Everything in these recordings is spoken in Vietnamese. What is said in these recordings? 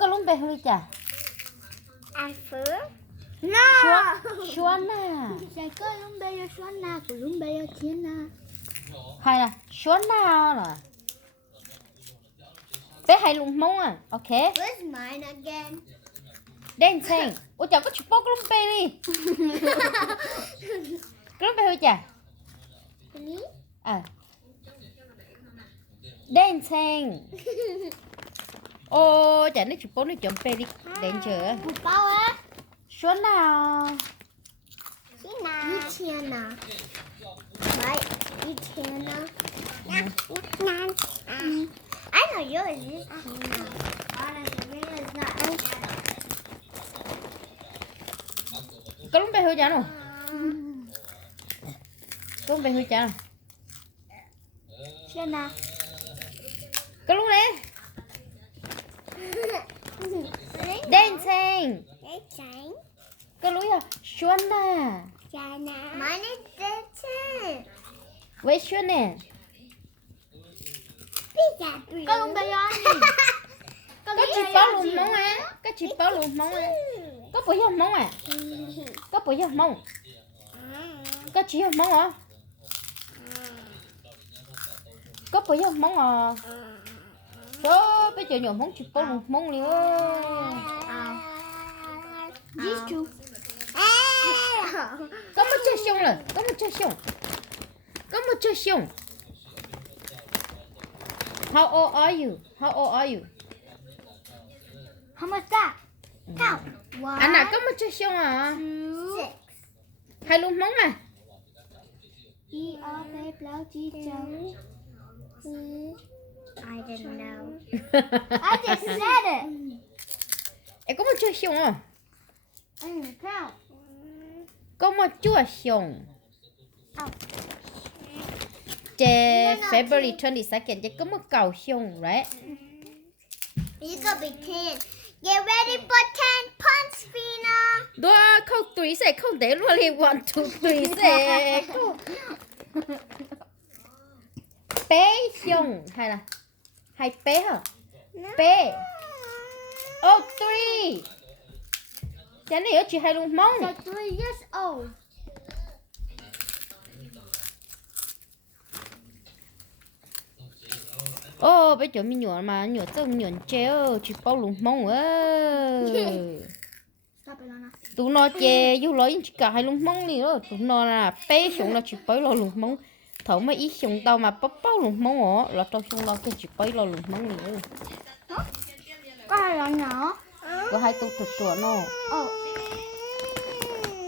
có lúng bè hơi chả Ai phứ? Xuana Sai có lúng bè cho Xuana, của lúng bè cho China. hay là Xuana là bé hay lúng mông à ok Where's mine again? dancing ủa chả có chụp bó cái lúng bè đi cái lúng bè hơi chả Me? à dancing ô chả nó chụp bó nó chụp bè đi dancer Một bao á. Xuana China. China. Right? China. I know yours is China. có lúng bè hơi chả nào có lúng bè hơi chả nào China. có lúng này dancing có lúng à Xuana China. Mine is dancing. với Xuana Có lông bè on. có chỉ có luôn mông á có chỉ có luôn mông á có bữa giờ mông à có bữa giờ mông có chỉ giờ mông à có bữa giờ mông à đó bây giờ nhỏ mông chỉ có luôn mông liền These two. có một chơi xong rồi có một chơi xong có một chơi xong how old are you how old are you How much that? Count. One, anh nào có một chơi xong à two, hai luôn mông à E, O, P, Blau, G, Joe. I didn't know. I just said it. em có một chơi xong à I didn't count. có một chúa xong chế February 22nd chế có một cầu xong right You gotta be 10. Get ready for 10 punch, Fina. đó không tùy sẽ không để luôn đi one two three sẽ bé xong hay là hay bé hả bé oh three cái này chỉ hai luôn mong So 3 years old. ô bây giờ mình nhỏ mà nhỏ chân nhỏ treo chỉ bao luôn mong ơi Stop it, Lana. tụi nó chè vô lấy chỉ cả hai luôn mong đi đó tụi nó là bé xuống nó chỉ bấy lo luôn mong thầu mà ít xuống tao mà bao luôn mong ó là tao xuống lo cái chỉ bấy lo luôn mong đi Có hai loại nhỏ. có hai tụi tụi nó Ồ.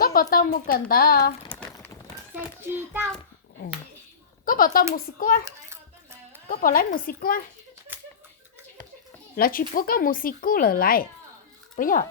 có bảo tao mua cần ta Sẽ chi tao. có bảo tao mua xí qua có bảo lấy mua xí qua là chỉ bố có mua xí qua lại bây giờ